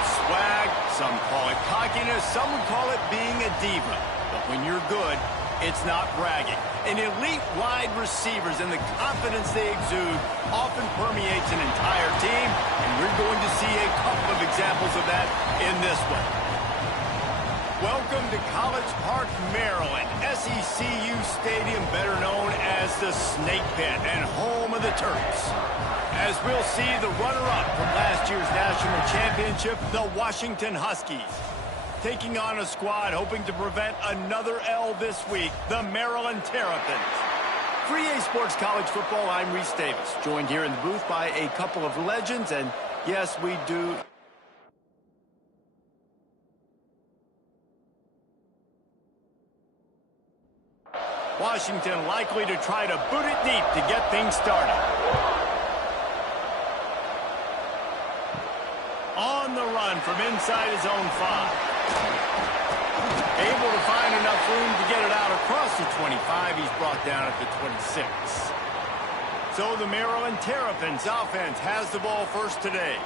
it swag, some call it cockiness, some would call it being a diva. But when you're good, it's not bragging. And elite wide receivers and the confidence they exude often permeates an entire team, and we're going to see a couple of examples of that in this one. Welcome to College Park, Maryland, SECU Stadium, better known as the Snake Pit and home of the Terps. As we'll see the runner-up from last year's national championship, the Washington Huskies, taking on a squad hoping to prevent another L this week, the Maryland Terrapins. For EA Sports College Football, I'm Reese Davis, joined here in the booth by a couple of legends, and yes, we do... Washington likely to try to boot it deep to get things started. On the run from inside his own 5. Able to find enough room to get it out across the 25. He's brought down at the 26. So the Maryland Terrapins offense has the ball first today.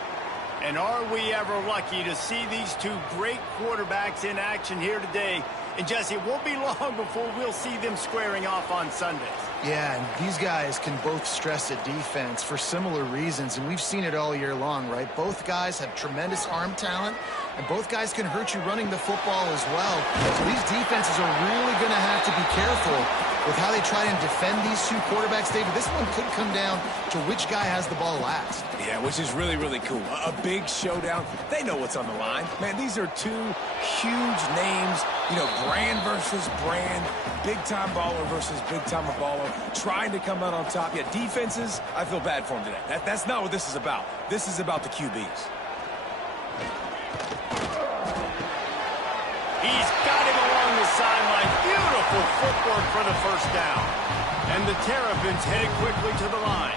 And are we ever lucky to see these two great quarterbacks in action here today? And Jesse, it won't be long before we'll see them squaring off on Sundays. Yeah, and these guys can both stress a defense for similar reasons, and we've seen it all year long, right? Both guys have tremendous arm talent, and both guys can hurt you running the football as well. So these defenses are really going to have to be careful with how they try and defend these two quarterbacks, David. This one could come down to which guy has the ball last. Yeah, which is really, really cool. A big showdown. They know what's on the line. Man, these are two huge names, you know, brand versus brand, big-time baller versus big-time baller, trying to come out on top. Yeah, defenses, I feel bad for them today. That's not what this is about. This is about the QBs. He's got him along the sideline. Beautiful footwork for the first down. And the Terrapins headed quickly to the line.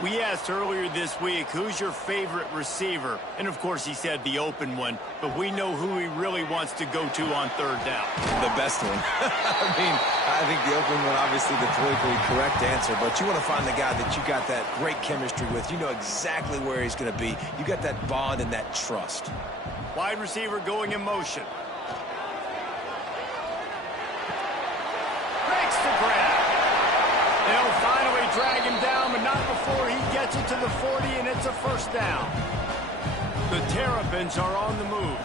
We asked earlier this week, who's your favorite receiver? And, of course, he said the open one. But we know who he really wants to go to on third down. The best one. I think the open one, obviously the politically correct answer. But you want to find the guy that you got that great chemistry with. You know exactly where he's going to be. You got that bond and that trust. Wide receiver going in motion. Breaks the grab. They'll finally drag him down, but not before he gets it to the 40, and it's a first down. The Terrapins are on the move.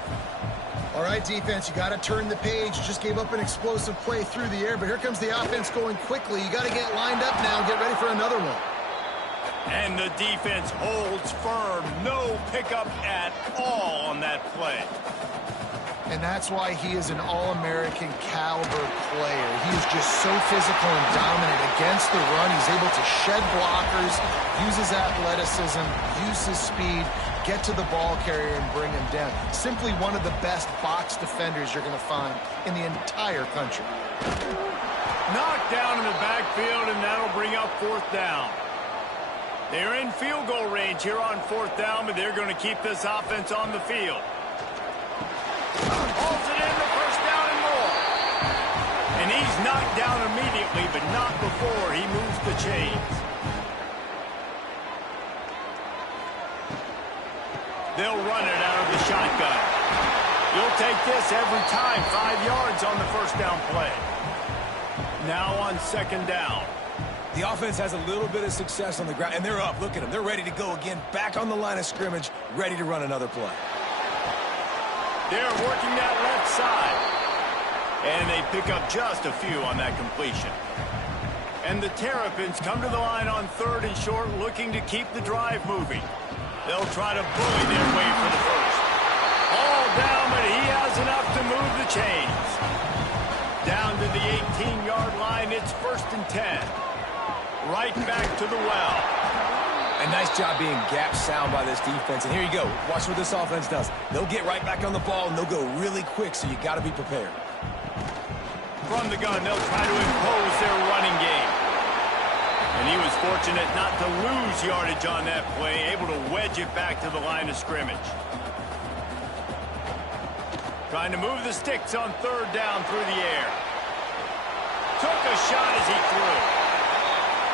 All right, defense, you got to turn the page. You just gave up an explosive play through the air, but here comes the offense going quickly. You got to get lined up now and get ready for another one. And the defense holds firm. No pickup at all on that play. And that's why he is an All-American caliber player. He is just so physical and dominant against the run. He's able to shed blockers, use his athleticism, use his speed, get to the ball carrier and bring him down. Simply one of the best box defenders you're going to find in the entire country. Knocked down in the backfield, and that'll bring up fourth down. They're in field goal range here on fourth down, but they're going to keep this offense on the field. Holds it in the first down and more. And he's knocked down immediately, but not before he moves the chains. They'll run it out of the shotgun. You'll take this every time. 5 yards on the first down play. Now on second down. The offense has a little bit of success on the ground, and they're up. Look at them. They're ready to go again, back on the line of scrimmage, ready to run another play. They're working that left side. And they pick up just a few on that completion. And the Terrapins come to the line on third and short, looking to keep the drive moving. They'll try to bully their way for the first. All down, but he has enough to move the chains. Down to the 18-yard line, it's 1st and 10. Right back to the well. A nice job being gap sound by this defense. And here you go. Watch what this offense does. They'll get right back on the ball, and they'll go really quick, so you got to be prepared. From the gun, they'll try to impose their running game. And he was fortunate not to lose yardage on that play, able to wedge it back to the line of scrimmage. Trying to move the sticks on third down through the air. Took a shot as he threw.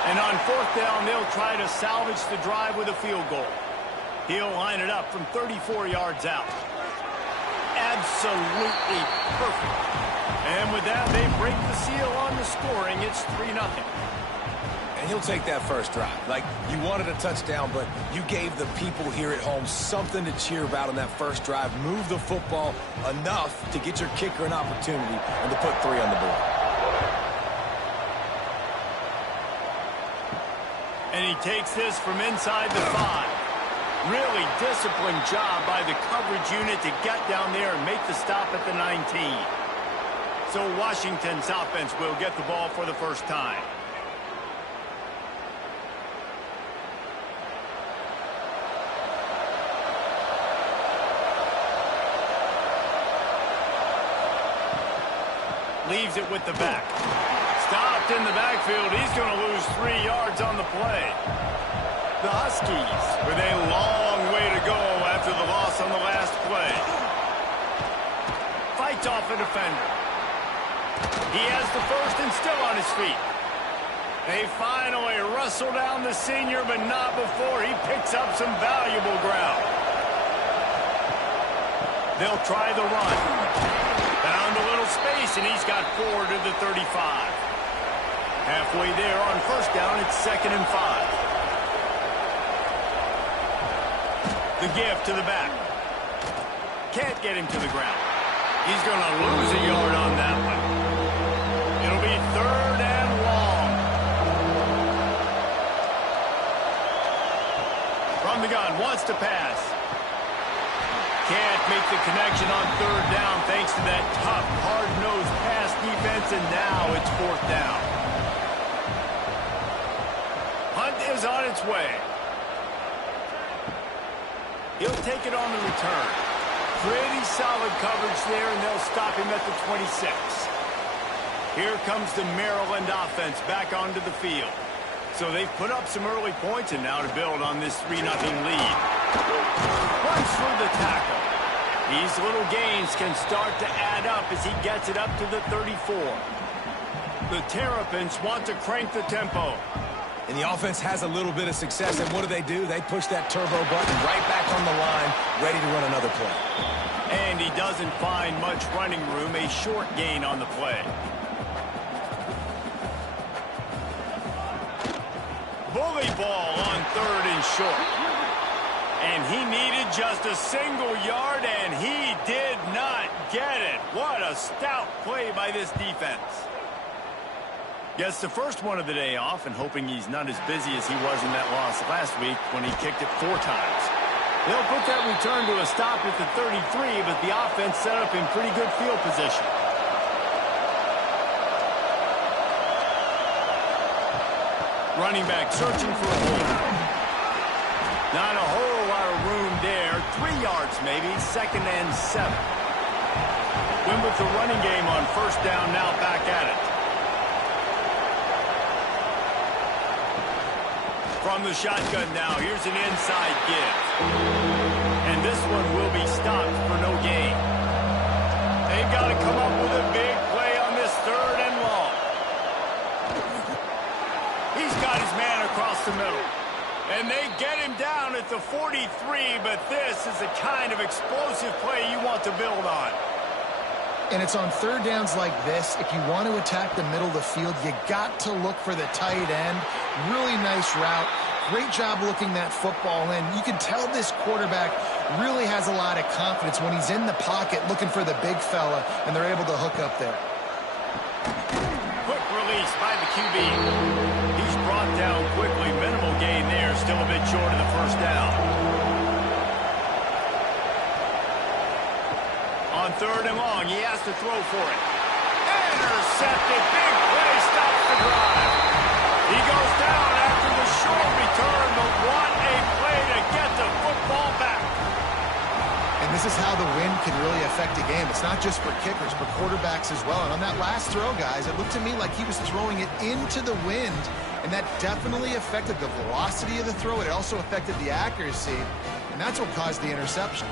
And on fourth down, they'll try to salvage the drive with a field goal. He'll line it up from 34 yards out. Absolutely perfect. And with that, they break the seal on the scoring. It's 3-0. And he'll take that first drive. Like, you wanted a touchdown, but you gave the people here at home something to cheer about on that first drive. Move the football enough to get your kicker an opportunity and to put 3 on the board. And he takes this from inside the 5. Really disciplined job by the coverage unit to get down there and make the stop at the 19. So Washington's offense will get the ball for the first time. Leaves it with the back. Stopped in the backfield. He's going to lose 3 yards on the play. The Huskies with a long way to go after the loss on the last play. Fights off a defender. He has the first and still on his feet. They finally wrestle down the senior, but not before he picks up some valuable ground. They'll try the run. Found a little space, and he's got 4 to the 35. Halfway there on first down, it's 2nd and 5. The give to the back. Can't get him to the ground. He's going to lose a yard on that one. It'll be 3rd and long. From the gun, wants to pass. Can't make the connection on 3rd down thanks to that tough, hard-nosed pass defense, and now it's 4th down. Hunt is on its way. He'll take it on the return. Pretty solid coverage there, and they'll stop him at the 26. Here comes the Maryland offense back onto the field. So they've put up some early points, and now to build on this 3-0 lead. Runs through the tackle. These little gains can start to add up as he gets it up to the 34. The Terrapins want to crank the tempo. And the offense has a little bit of success, and what do? They push that turbo button right back on the line, ready to run another play. And he doesn't find much running room, a short gain on the play. Bully ball on 3rd and short. And he needed just a single yard, and he did not get it. What a stout play by this defense. Gets the first one of the day off, and hoping he's not as busy as he was in that loss last week when he kicked it 4 times. They'll put that return to a stop at the 33, but the offense set up in pretty good field position. Running back searching for a hole. Not a whole lot of room there. 3 yards maybe, 2nd and 7. Win with the running game on first down, now back at it. From the shotgun now, here's an inside give. And this one will be stopped for no gain. They've got to come up with a big play on this 3rd and long. He's got his man across the middle. And they get him down at the 43, but this is the kind of explosive play you want to build on. And it's on 3rd downs like this. If you want to attack the middle of the field, you got to look for the tight end. Really nice route. Great job looking that football in. You can tell this quarterback really has a lot of confidence when he's in the pocket looking for the big fella, and they're able to hook up there. Quick release by the QB. He's brought down quickly. Minimal gain there. Still a bit short of the first down. On 3rd and long, he has to throw for it. Intercepted. Big play. Stops the drive. He goes down after the short return, but what a play to get the football back. And this is how the wind can really affect a game. It's not just for kickers, but quarterbacks as well. And on that last throw, guys, it looked to me like he was throwing it into the wind, and that definitely affected the velocity of the throw. It also affected the accuracy, and that's what caused the interception.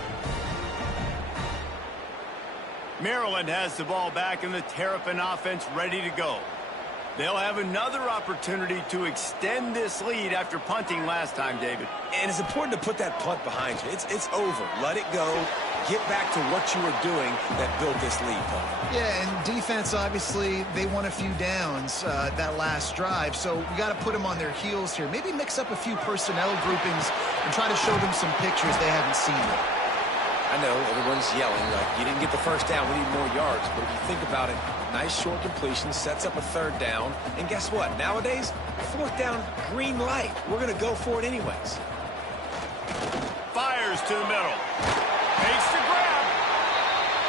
Maryland has the ball back, and the Terrapin offense ready to go. They'll have another opportunity to extend this lead after punting last time, David. And it's important to put that punt behind you. It's over. Let it go. Get back to what you were doing that built this lead, Coach. Yeah, and defense, obviously, they won a few downs that last drive, so we got to put them on their heels here. Maybe mix up a few personnel groupings and try to show them some pictures they haven't seen yet. I know everyone's yelling, like, you didn't get the first down, we need more yards. But if you think about it, nice short completion, sets up a third down. And guess what? Nowadays, fourth down, green light. We're going to go for it anyways. Fires to the middle. Takes the grab.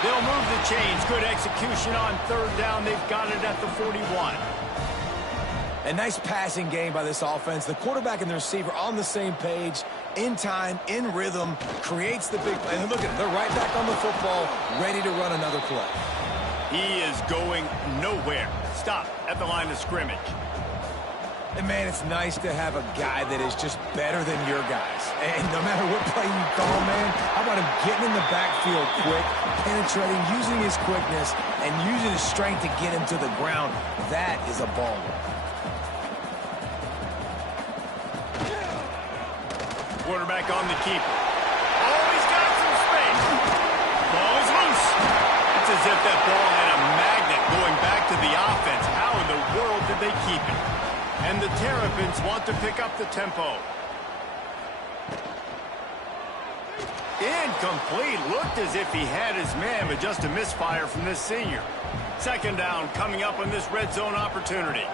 They'll move the chains. Good execution on third down. They've got it at the 41. A nice passing game by this offense. The quarterback and the receiver on the same page, in time, in rhythm, creates the big play. And look at them. They're right back on the football, ready to run another play. He is going nowhere. Stop at the line of scrimmage. And, man, it's nice to have a guy that is just better than your guys. And no matter what play you call, man, how about him getting in the backfield quick, penetrating, using his quickness, and using his strength to get him to the ground. That is a baller. Quarterback on the keeper. Oh, he's got some space. Ball is loose. It's as if that ball had a magnet going back to the offense. How in the world did they keep it? And the Terrapins want to pick up the tempo. Incomplete. Looked as if he had his man, but just a misfire from this senior. Second down coming up on this red zone opportunity.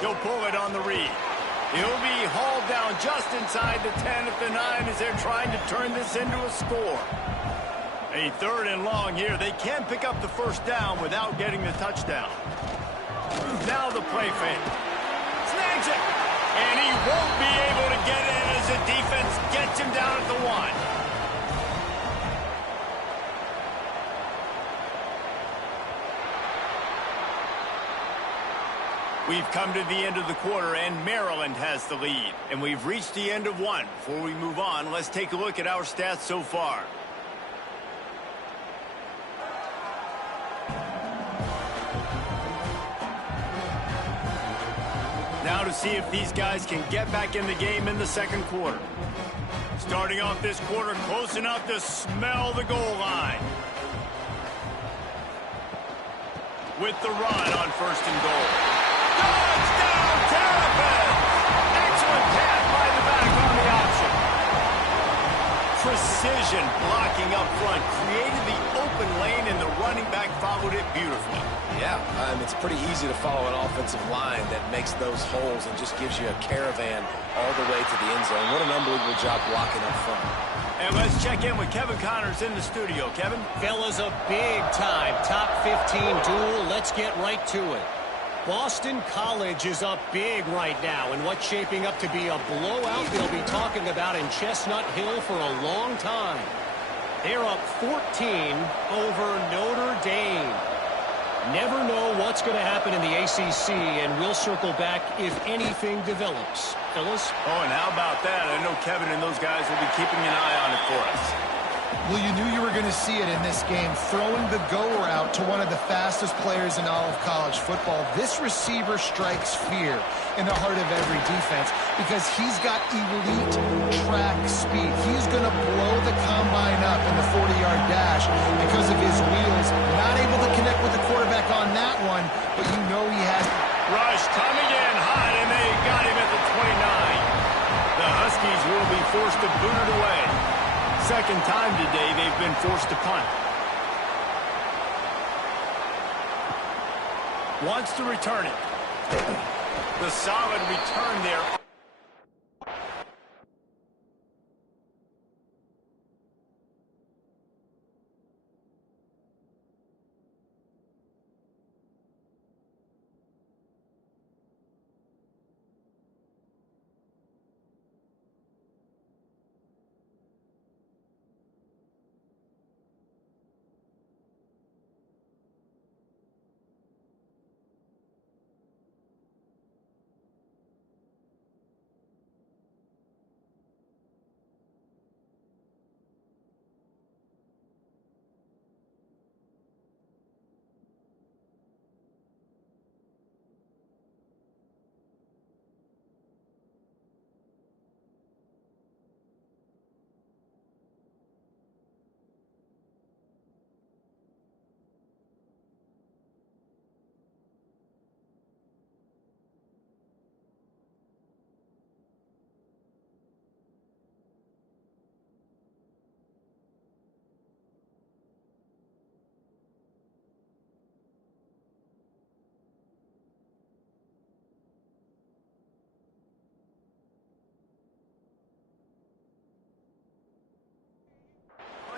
He'll pull it on the read. He'll be hauled down just inside the 10 at the 9 as they're trying to turn this into a score. A third and long here. They can pick up the first down without getting the touchdown. Now the play fake. Snags it. And he won't be able to get in as the defense gets him down at the 1. We've come to the end of the quarter, and Maryland has the lead. And we've reached the end of one. Before we move on, let's take a look at our stats so far. Now to see if these guys can get back in the game in the second quarter. Starting off this quarter close enough to smell the goal line. With the run on first and goal. Touchdown, Terrapins! Excellent pass by the back on the option. Precision blocking up front. Created the open lane, and the running back followed it beautifully. Yeah, it's pretty easy to follow an offensive line that makes those holes and just gives you a caravan all the way to the end zone. What an unbelievable job blocking up front. And let's check in with Kevin Connors in the studio. Kevin? Fellas, a big-time top 15 duel. Let's get right to it. Boston College is up big right now in what's shaping up to be a blowout they'll be talking about in Chestnut Hill for a long time. They're up 14 over Notre Dame. Never know what's going to happen in the ACC, and we'll circle back if anything develops. Fellas? Oh, and how about that? I know Kevin and those guys will be keeping an eye on it for us. Well, you knew you were going to see it in this game, throwing the go route to one of the fastest players in all of college football. This receiver strikes fear in the heart of every defense because he's got elite track speed. He's going to blow the combine up in the 40-yard dash because of his wheels. Not able to connect with the quarterback on that one, but you know he has. Rush coming in hot, and they got him at the 29. The Huskies will be forced to boot it away. Second time today they've been forced to punt. Wants to return it. The solid return there.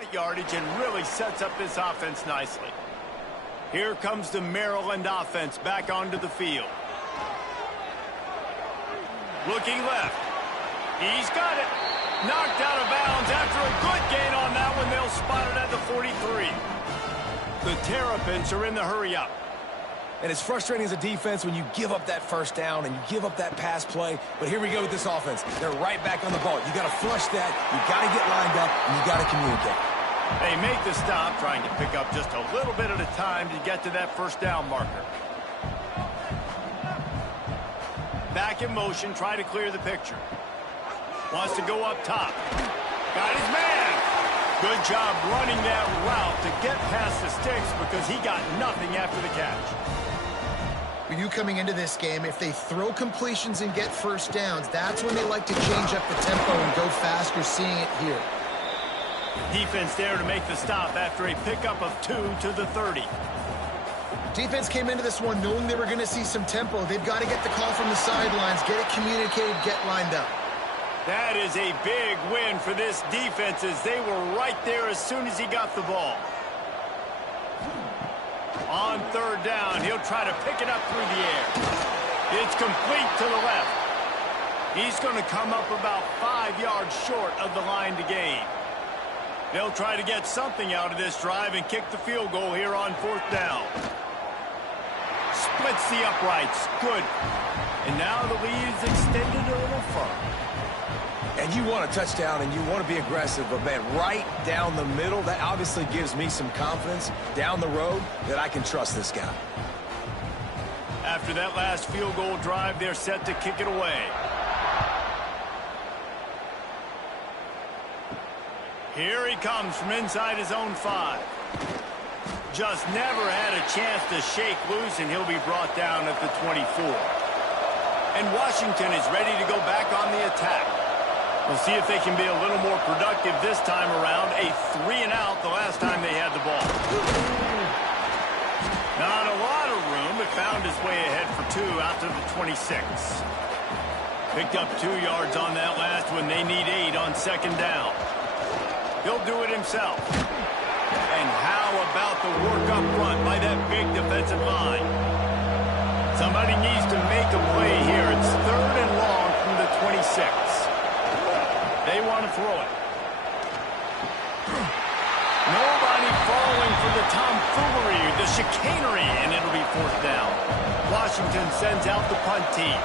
great yardage and really sets up this offense nicely. Here comes the Maryland offense back onto the field. Looking left. He's got it. Knocked out of bounds after a good gain on that one. They'll spot it at the 43. The Terrapins are in the hurry-up. And it's frustrating as a defense when you give up that first down and you give up that pass play. But here we go with this offense. They're right back on the ball. You got to flush that. You got to get lined up, and you got to communicate. They make the stop, trying to pick up just a little bit at a time to get to that first down marker. Back in motion, try to clear the picture. Wants to go up top. Got his man. Good job running that route to get past the sticks because he got nothing after the catch. We knew coming into this game, if they throw completions and get first downs, that's when they like to change up the tempo and go faster, seeing it here. Defense there to make the stop after a pickup of 2 to the 30. Defense came into this one knowing they were going to see some tempo. They've got to get the call from the sidelines, get it communicated, get lined up. That is a big win for this defense as they were right there as soon as he got the ball. On third down, he'll try to pick it up through the air. It's complete to the left. He's going to come up about 5 yards short of the line to gain. They'll try to get something out of this drive and kick the field goal here on fourth down. Splits the uprights. Good. And now the lead is extended a little further. And you want a touchdown and you want to be aggressive, but man, right down the middle, that obviously gives me some confidence down the road that I can trust this guy. After that last field goal drive, they're set to kick it away. Here he comes from inside his own 5. Just never had a chance to shake loose, and he'll be brought down at the 24. And Washington is ready to go back on the attack. We'll see if they can be a little more productive this time around. A 3-and-out the last time they had the ball. Not a lot of room, but found his way ahead for 2 out to the 26. Picked up 2 yards on that last one. They need 8 on second down. He'll do it himself. And how about the work up front by that big defensive line? Somebody needs to make a play here. It's third and long from the 26. They want to throw it. Nobody falling for the tomfoolery, the chicanery, and it'll be fourth down. Washington sends out the punt team.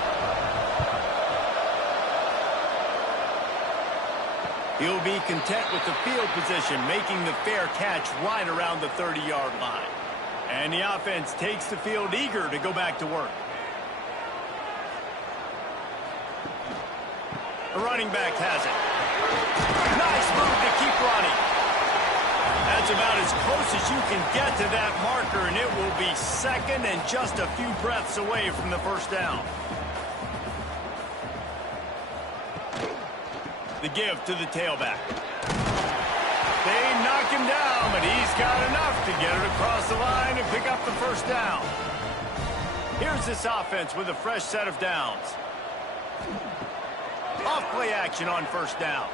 He'll be content with the field position, making the fair catch right around the 30-yard line. And the offense takes the field eager to go back to work. The running back has it. Nice move to keep running. That's about as close as you can get to that marker, and it will be second and just a few breaths away from the first down. The give to the tailback. They knock him down, but he's got enough to get it across the line and pick up the first down. Here's this offense with a fresh set of downs. Off-play action on first down.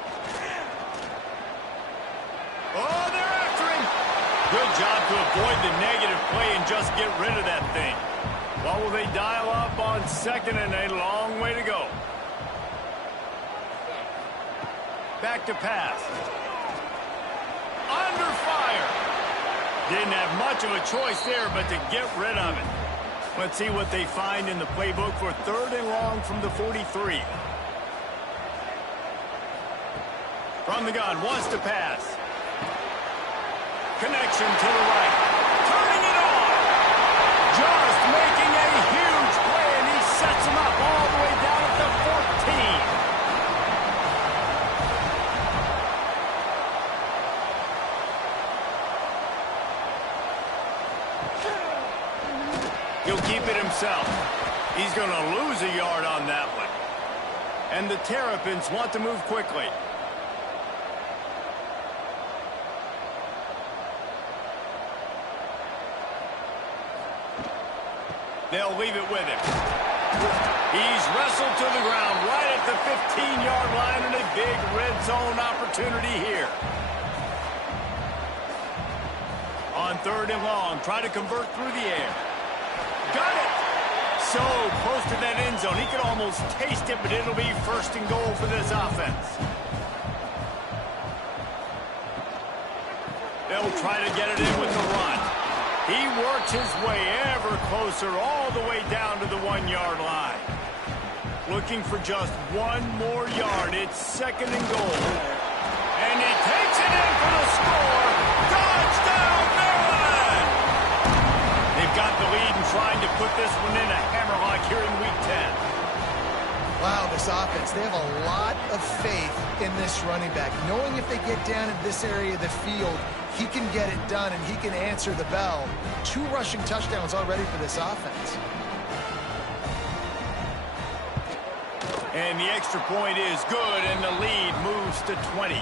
Oh, they're after him. Good job to avoid the negative play and just get rid of that thing. What will they dial up on second and a long way to go? Back to pass. Under fire. Didn't have much of a choice there, but to get rid of it. Let's see what they find in the playbook for third and long from the 43. From the gun, wants to pass. Connection to the right. Turning it on. Just making a huge play, and he sets him up all the way down at the 14. He'll keep it himself. He's going to lose a yard on that one. And the Terrapins want to move quickly. They'll leave it with him. He's wrestled to the ground right at the 15-yard line, and a big red zone opportunity here. On 3rd and long, try to convert through the air. Got it! So close to that end zone. He could almost taste it, but it'll be 1st and goal for this offense. They'll try to get it in with the run. He works his way ever closer all the way down to the 1-yard line. Looking for just 1 more yard. It's 2nd and goal. And he takes it in for the score. Touchdown, Maryland! They've got the lead and trying to put this one in a hammerlock here in Week 10. Wow, this offense, they have a lot of faith in this running back. Knowing if they get down in this area of the field, he can get it done and he can answer the bell. 2 rushing touchdowns already for this offense. And the extra point is good, and the lead moves to 20.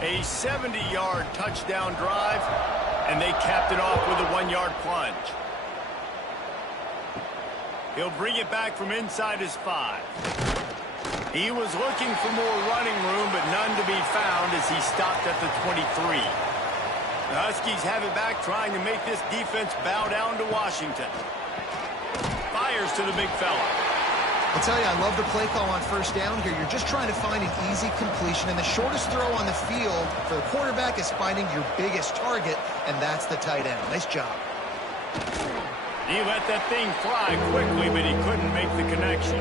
A 70-yard touchdown drive, and they capped it off with a 1-yard plunge. He'll bring it back from inside his 5. He was looking for more running room, but none to be found as he stopped at the 23. The Huskies have it back, trying to make this defense bow down to Washington. Fires to the big fella. I'll tell you, I love the play call on 1st down here. You're just trying to find an easy completion, and the shortest throw on the field for the quarterback is finding your biggest target, and that's the tight end. Nice job. He let that thing fly quickly, but he couldn't make the connection.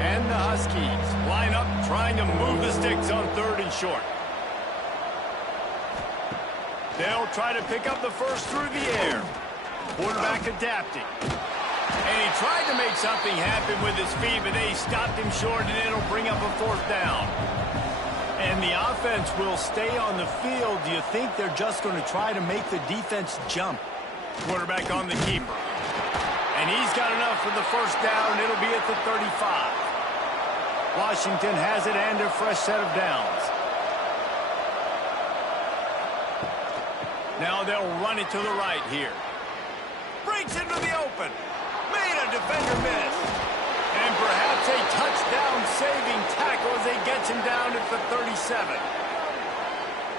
And the Huskies line up, trying to move the sticks on 3rd and short. They'll try to pick up the first through the air. Quarterback adapting. And he tried to make something happen with his feet, but they stopped him short, and it'll bring up a 4th down. And the offense will stay on the field. Do you think they're just going to try to make the defense jump? Quarterback on the keeper. And he's got enough for the 1st down. It'll be at the 35. Washington has it and a fresh set of downs. Now they'll run it to the right here. Breaks into the open. Made a defender miss. And perhaps a touchdown-saving tackle as he gets him down at the 37.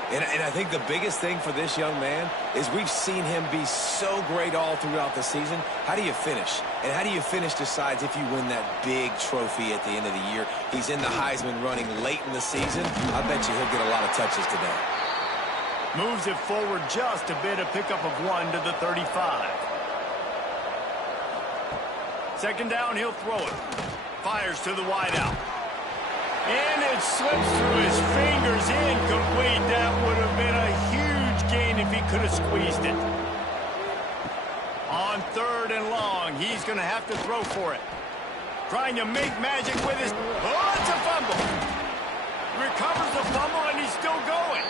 And I think the biggest thing for this young man is we've seen him be so great all throughout the season. How do you finish? And how do you finish decides if you win that big trophy at the end of the year. He's in the Heisman running late in the season. I bet you he'll get a lot of touches today. Moves it forward just a bit, a pickup of 1 to the 35. 2nd down, he'll throw it. Fires to the wideout. And it slips through his fingers, incomplete. That would have been a huge gain if he could have squeezed it. On 3rd and long, he's going to have to throw for it. Trying to make magic with his... Oh, it's a fumble. Recovers the fumble, and he's still going.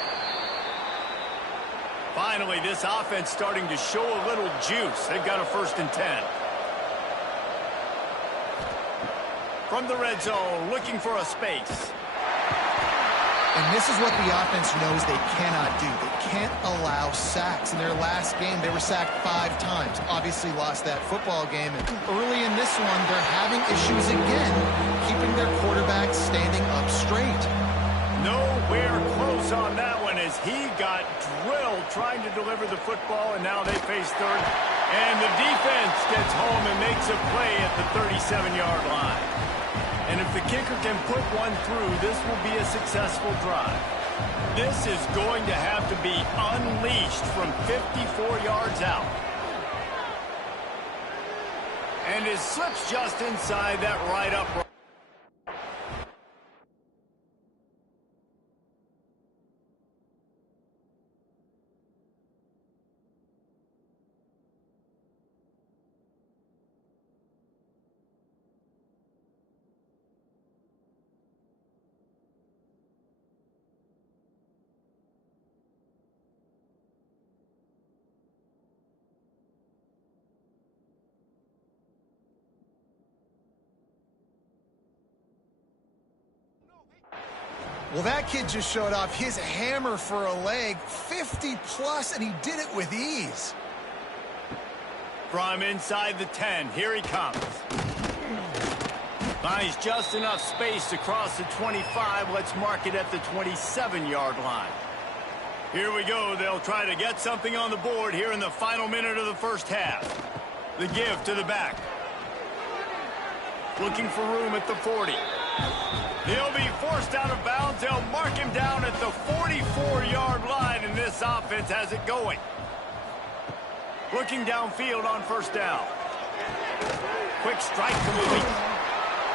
Finally, this offense starting to show a little juice. They've got a 1st and 10. From the red zone, looking for a space. And this is what the offense knows they cannot do. They can't allow sacks. In their last game, they were sacked 5 times. Obviously lost that football game. And early in this one, they're having issues again, keeping their quarterback standing up straight. Nowhere close on that one as he got drilled trying to deliver the football, and now they face 3rd. And the defense gets home and makes a play at the 37-yard line. And if the kicker can put one through, this will be a successful drive. This is going to have to be unleashed from 54 yards out. And it slips just inside that right upright. Well, that kid just showed off his hammer for a leg, 50-plus, and he did it with ease. From inside the 10, here he comes. Finds just enough space to cross the 25. Let's mark it at the 27-yard line. Here we go. They'll try to get something on the board here in the final minute of the first half. The give to the back. Looking for room at the 40. He'll be forced out of bounds. They'll mark him down at the 44-yard line, and this offense has it going. Looking downfield on first down. Quick strike to Louis.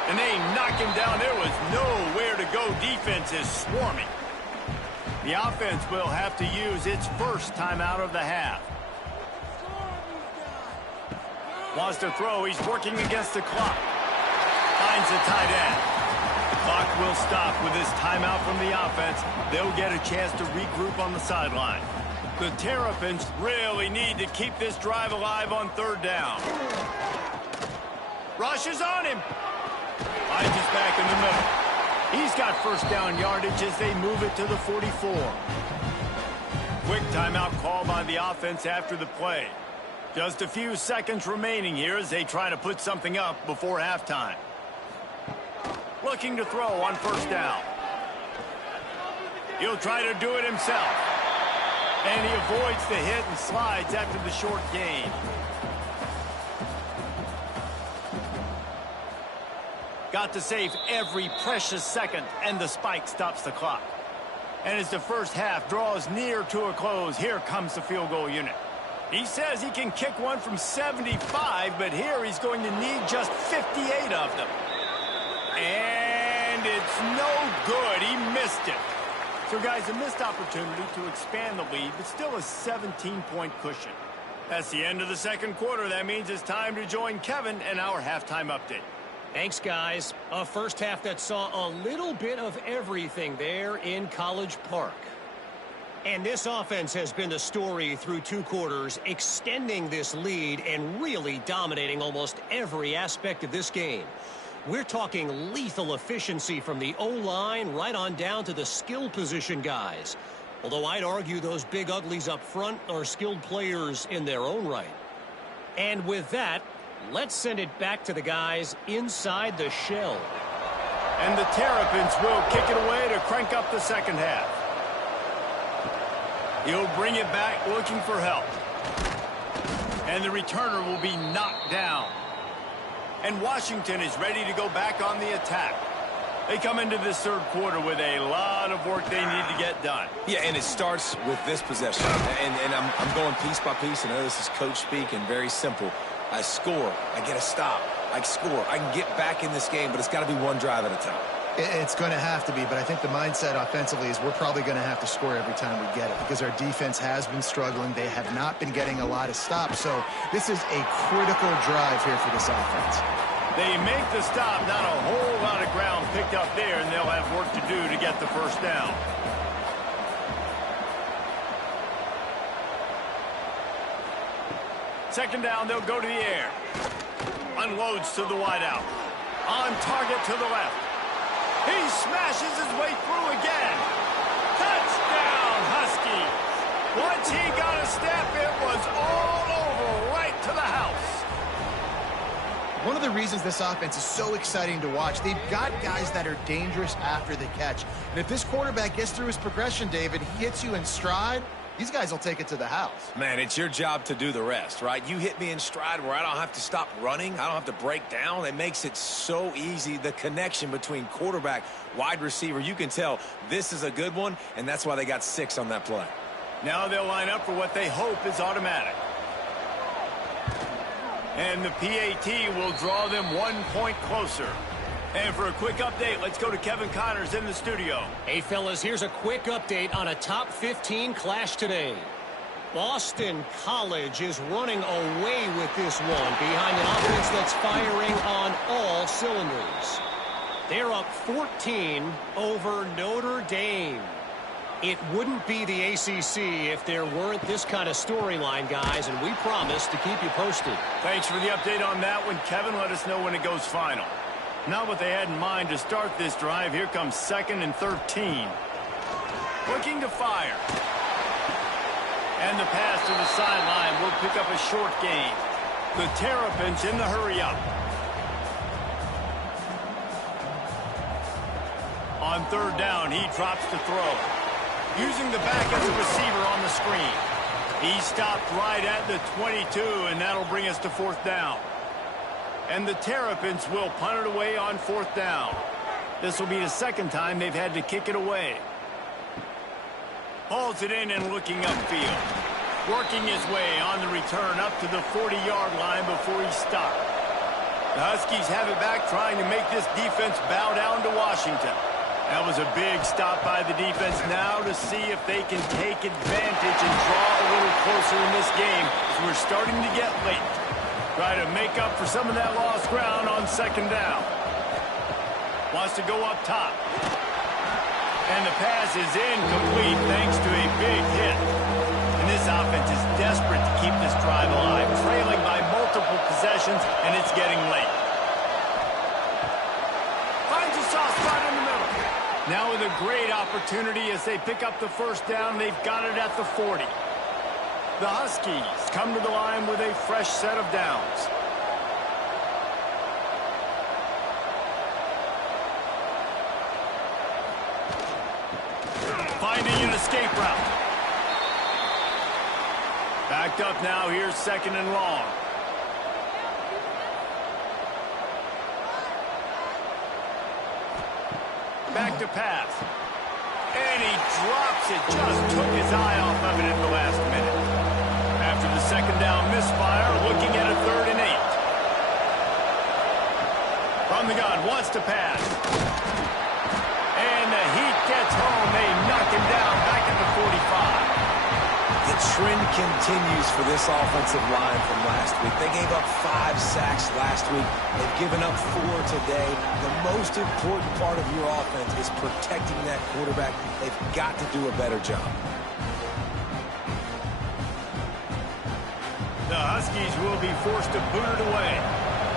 And they knock him down. There was nowhere to go. Defense is swarming. The offense will have to use its first timeout of the half. Wants to throw. He's working against the clock. Finds the tight end. The clock will stop with this timeout from the offense. They'll get a chance to regroup on the sideline. The Terrapins really need to keep this drive alive on third down. Rush is on him. Finds his back in the middle. He's got first down yardage as they move it to the 44. Quick timeout call by the offense after the play. Just a few seconds remaining here as they try to put something up before halftime. Looking to throw on first down. He'll try to do it himself. And he avoids the hit and slides after the short gain. Got to save every precious second, and the spike stops the clock. And as the first half draws near to a close, here comes the field goal unit. He says he can kick one from 75, but here he's going to need just 58 of them. And it's no good. He missed it. So, guys, a missed opportunity to expand the lead, but still a 17-point cushion. That's the end of the second quarter. That means it's time to join Kevin and our halftime update. Thanks, guys. A first half that saw a little bit of everything there in College Park. And this offense has been the story through two quarters, extending this lead and really dominating almost every aspect of this game. We're talking lethal efficiency from the O-line right on down to the skill position guys. Although I'd argue those big uglies up front are skilled players in their own right. And with that, let's send it back to the guys inside the shell. And the Terrapins will kick it away to crank up the second half. He'll bring it back looking for help. And the returner will be knocked down. And Washington is ready to go back on the attack. They come into this third quarter with a lot of work they need to get done. Yeah, and it starts with this possession. And I'm going piece by piece. I know this is coach speak and very simple. I score. I get a stop. I score. I can get back in this game, but it's got to be one drive at a time. It's going to have to be, but I think the mindset offensively is we're probably going to have to score every time we get it because our defense has been struggling. They have not been getting a lot of stops, so this is a critical drive here for this offense. They make the stop, not a whole lot of ground picked up there, and they'll have work to do to get the first down. Second down, they'll go to the air. Unloads to the wideout. On target to the left. He smashes his way through again. Touchdown, Husky. Once he got a step, it was all over right to the house. One of the reasons this offense is so exciting to watch, they've got guys that are dangerous after the catch. And if this quarterback gets through his progression, David, hits you in stride, these guys will take it to the house. Man, it's your job to do the rest, right? You hit me in stride where I don't have to stop running. I don't have to break down. It makes it so easy. The connection between quarterback, wide receiver, you can tell this is a good one, and that's why they got 6 on that play. Now they'll line up for what they hope is automatic. And the PAT will draw them 1 point closer. And for a quick update, let's go to Kevin Connors in the studio. Hey, fellas, here's a quick update on a top 15 clash today. Boston College is running away with this one behind an offense that's firing on all cylinders. They're up 14 over Notre Dame. It wouldn't be the ACC if there weren't this kind of storyline, guys, and we promise to keep you posted. Thanks for the update on that one, Kevin. Let us know when it goes final. Not what they had in mind to start this drive. Here comes 2nd and 13. Looking to fire. And the pass to the sideline will pick up a short gain. The Terrapins in the hurry up. On third down, he drops to throw. using the back as a receiver on the screen. He stopped right at the 22, and that'll bring us to 4th down. And the Terrapins will punt it away on 4th down. This will be the 2nd time they've had to kick it away. Hauls it in and looking upfield. Working his way on the return up to the 40-yard line before he stopped. The Huskies have it back, trying to make this defense bow down to Washington. That was a big stop by the defense. Now to see if they can take advantage and draw a little closer in this game as we're starting to get late. Try to make up for some of that lost ground on 2nd down. Wants to go up top. And the pass is incomplete thanks to a big hit. And this offense is desperate to keep this drive alive, trailing by multiple possessions, and it's getting late. Finds a soft spot in the middle. Now with a great opportunity as they pick up the 1st down, they've got it at the 40. The Huskies come to the line with a fresh set of downs. Finding an escape route. Backed up now, here's 2nd and long. Back to pass. And he drops it. Just took his eye off of it at the last minute. After the 2nd down misfire, looking at a 3rd and 8. From the gun, wants to pass. And the Heat gets home. They knock him down back at the 45. The trend continues for this offensive line from last week. They gave up 5 sacks last week. They've given up 4 today. The most important part of your offense is protecting that quarterback. They've got to do a better job. The Huskies will be forced to boot it away.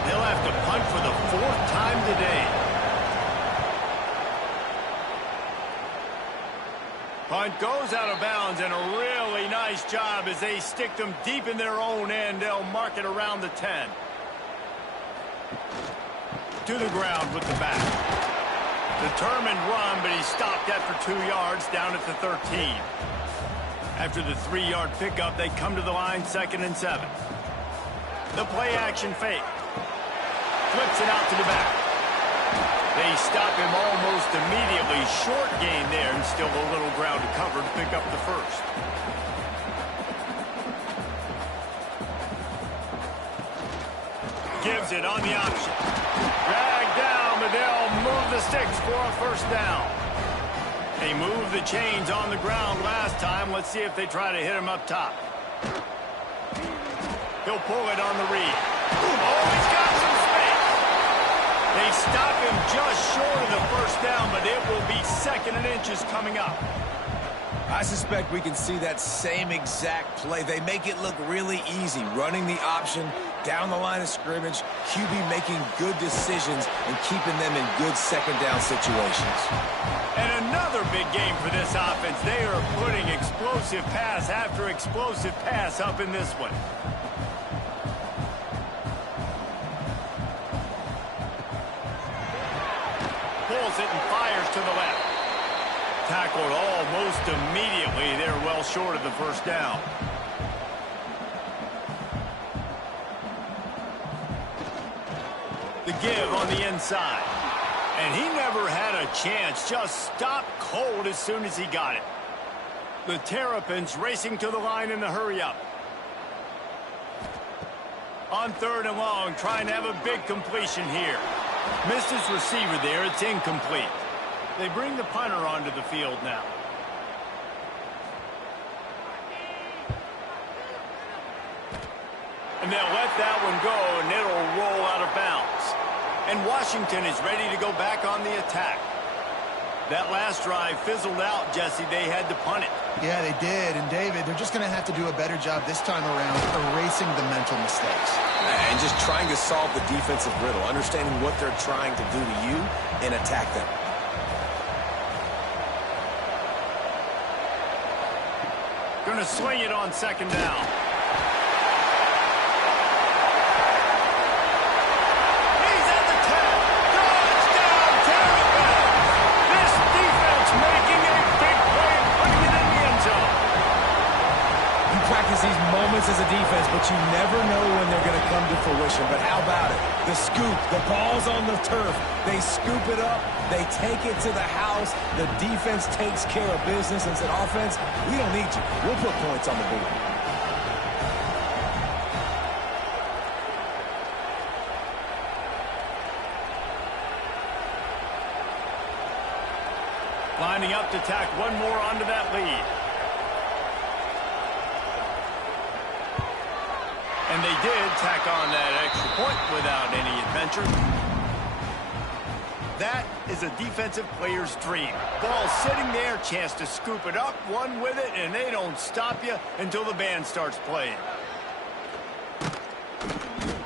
They'll have to punt for the 4th time today. Punt goes out of bounds, and a really nice job as they stick them deep in their own end. They'll mark it around the 10. To the ground with the back. Determined run, but he stopped after 2 yards down at the 13. After the 3-yard pickup, they come to the line 2nd and 7. The play action fake. Flips it out to the back. They stop him almost immediately. Short gain there, and still a little ground to cover to pick up the 1st. Gives it on the option. Dragged down, but they'll move the sticks for a 1st down. They moved the chains on the ground last time. Let's see if they try to hit him up top. He'll pull it on the read. Oh, he's got some space. They stop him just short of the 1st down, but it will be 2nd and inches coming up. I suspect we can see that same exact play. They make it look really easy, running the option down the line of scrimmage, QB making good decisions and keeping them in good 2nd down situations. And another big game for this offense. They are putting explosive pass after explosive pass up in this one. Pulls it and fires to the left. Tackled almost immediately. They're well short of the 1st down. The give on the inside. And he never had a chance. Just stopped cold as soon as he got it. The Terrapins racing to the line in the hurry-up. On 3rd and long, trying to have a big completion here. Missed his receiver there. It's incomplete. They bring the punter onto the field now. And they'll let that one go, and it'll roll out of bounds. And Washington is ready to go back on the attack. That last drive fizzled out, Jesse. They had to punt it. Yeah, they did. And, David, they're just going to have to do a better job this time around erasing the mental mistakes. And just trying to solve the defensive riddle, understanding what they're trying to do to you and attack them. Going to swing it on 2nd down. He's at the 10. Touchdown, Terrapins! This defense making a big play, putting it practice these moments as a defense, but you never know when they're going to come to fruition. But how about it? The scoop, the ball's on the turf. They scoop it up. They take it to the house. The defense takes care of business and said, offense, we don't need you. We'll put points on the board. Lining up to tack one more onto that lead. And they did tack on that extra point without any adventure. That is a defensive player's dream. Ball sitting there, chance to scoop it up, one with it, and they don't stop you until the band starts playing.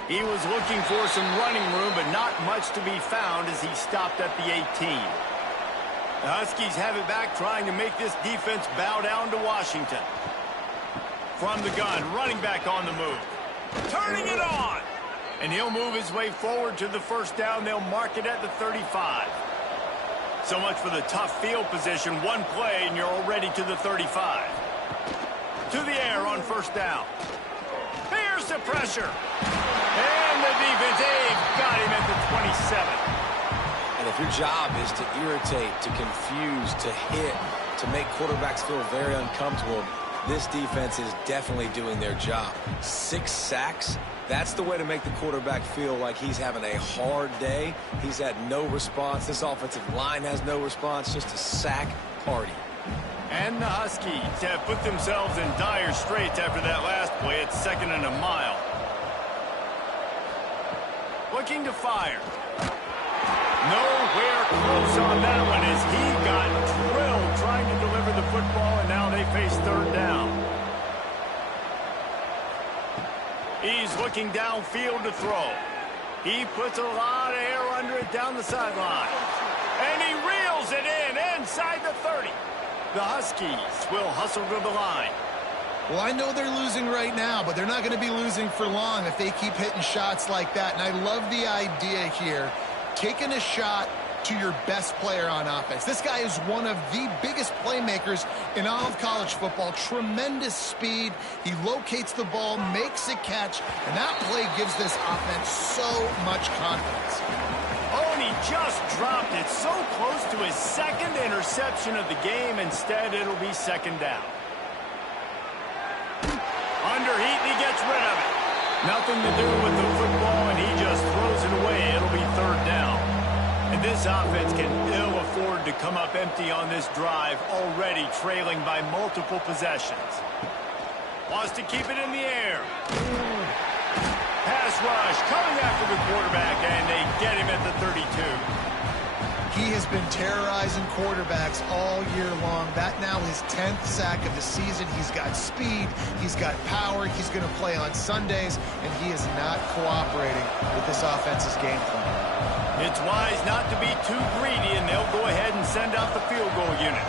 He was looking for some running room, but not much to be found as he stopped at the 18. The Huskies have it back, trying to make this defense bow down to Washington. From the gun, running back on the move. Turning it on! And he'll move his way forward to the first down. They'll mark it at the 35. So much for the tough field position. One play, and you're already to the 35. To the air on first down. Here's the pressure. And the defense, they've got him at the 27. And if your job is to irritate, to confuse, to hit, to make quarterbacks feel very uncomfortable, this defense is definitely doing their job. 6 sacks, that's the way to make the quarterback feel like he's having a hard day. He's had no response. This offensive line has no response, just a sack party. And the Huskies have put themselves in dire straits after that last play. It's 2nd and a mile. Looking to fire. Nowhere close on that one as he got drilled trying to deliver the football, and now they face 3rd down. He's looking downfield to throw. He puts a lot of air under it down the sideline. And he reels it in inside the 30. The Huskies will hustle to the line. Well, I know they're losing right now, but they're not going to be losing for long if they keep hitting shots like that. And I love the idea here. Taking a shot to your best player on offense. This guy is one of the biggest playmakers in all of college football. Tremendous speed. He locates the ball, makes a catch, and that play gives this offense so much confidence. Oh, and he just dropped it so close to his 2nd interception of the game. Instead, it'll be 2nd down. Under heat, and he gets rid of it. Nothing to do with the football, and he just throws it away. It'll be 3rd down. And this offense can ill afford to come up empty on this drive, already trailing by multiple possessions. Wants to keep it in the air. Pass rush coming after the quarterback, and they get him at the 32. He has been terrorizing quarterbacks all year long. That now his 10th sack of the season. He's got speed. He's got power. He's going to play on Sundays, and he is not cooperating with this offense's game plan. It's wise not to be too greedy, and they'll go ahead and send out the field goal unit.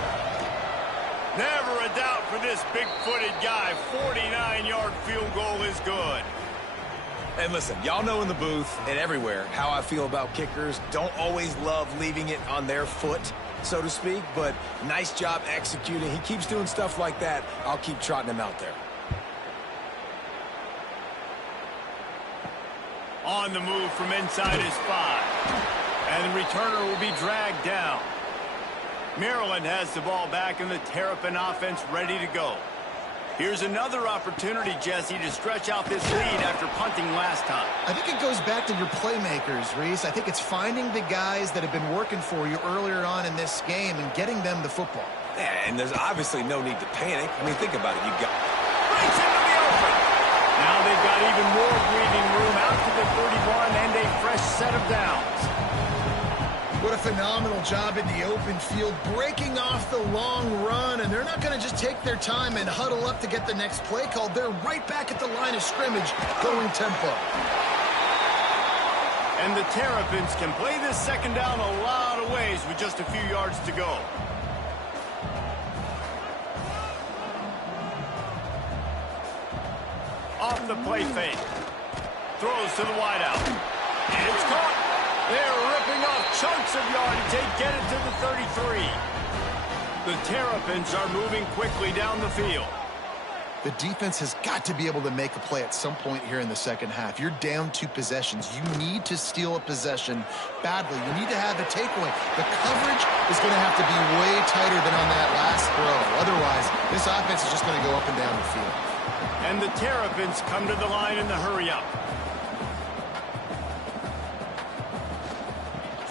Never a doubt for this big-footed guy. 49-yard field goal is good. And listen, y'all know in the booth and everywhere how I feel about kickers. Don't always love leaving it on their foot, so to speak, but nice job executing. He keeps doing stuff like that. I'll keep trotting him out there. On the move from inside his 5. And the returner will be dragged down. Maryland has the ball back, and the Terrapin offense ready to go. Here's another opportunity, Jesse, to stretch out this lead after punting last time. I think it goes back to your playmakers, Reese. I think it's finding the guys that have been working for you earlier on in this game and getting them the football. Yeah, and there's obviously no need to panic. I mean, think about it. You got Breaks into the open. Now they've got even more breathing room out to the 31 and a fresh set of downs. What a phenomenal job in the open field, breaking off the long run, and they're not going to just take their time and huddle up to get the next play called. They're right back at the line of scrimmage, going tempo. And the Terrapins can play this 2nd down a lot of ways with just a few yards to go. Off the play fake. Throws to the wideout. And it's caught. They're ripping off chunks of yardage. They get it to the 33. The Terrapins are moving quickly down the field. The defense has got to be able to make a play at some point here in the second half. You're down 2 possessions. You need to steal a possession badly. You need to have a takeaway. The coverage is going to have to be way tighter than on that last throw. Otherwise, this offense is just going to go up and down the field. And the Terrapins come to the line in the hurry-up.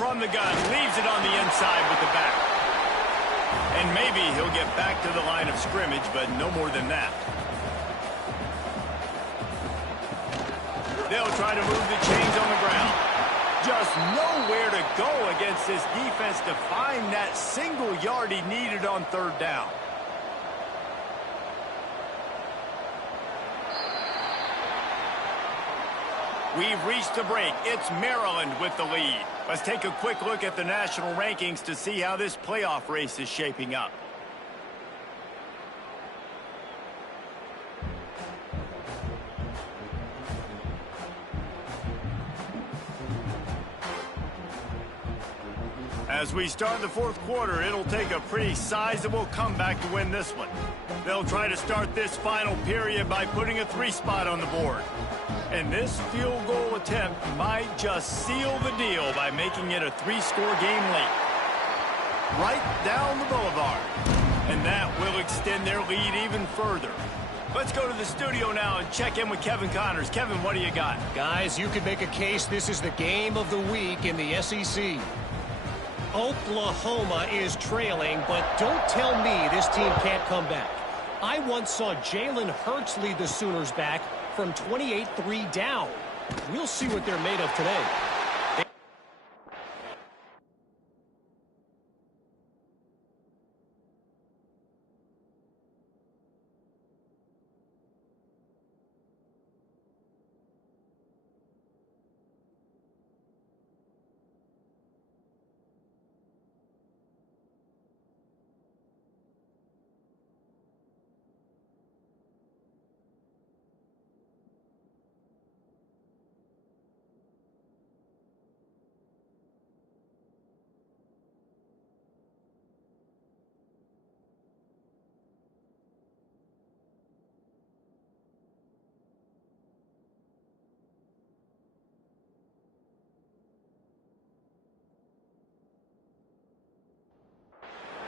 From the gun, leaves it on the inside with the back. And maybe he'll get back to the line of scrimmage, but no more than that. They'll try to move the chains on the ground. Just nowhere to go against this defense to find that single yard he needed on third down. We've reached the break. It's Maryland with the lead. Let's take a quick look at the national rankings to see how this playoff race is shaping up. As we start the fourth quarter, it'll take a pretty sizable comeback to win this one. They'll try to start this final period by putting a 3 spot on the board. And this field goal attempt might just seal the deal by making it a 3-score game late. Right down the boulevard. And that will extend their lead even further. Let's go to the studio now and check in with Kevin Connors. Kevin, what do you got? Guys, you could make a case this is the game of the week in the SEC. Oklahoma is trailing, but don't tell me this team can't come back. I once saw Jalen Hurts lead the Sooners back from 28-3 down. We'll see what they're made of today.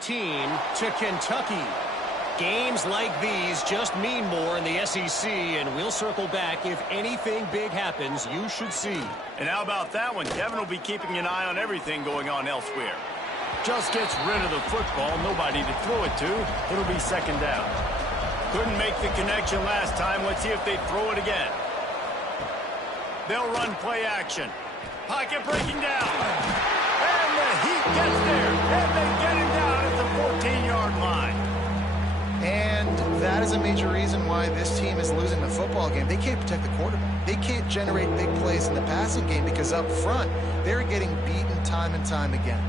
Team to Kentucky. Games like these just mean more in the SEC, and we'll circle back if anything big happens. You should see. And how about that one? Kevin will be keeping an eye on everything going on elsewhere. Just gets rid of the football, nobody to throw it to. It'll be second down. Couldn't make the connection last time. Let's see if they throw it again. They'll run play action. Pocket breaking down. And the Heat gets there. And they get him down at the 14-yard line. And that is a major reason why this team is losing the football game. They can't protect the quarterback. They can't generate big plays in the passing game because up front, they're getting beaten time and time again.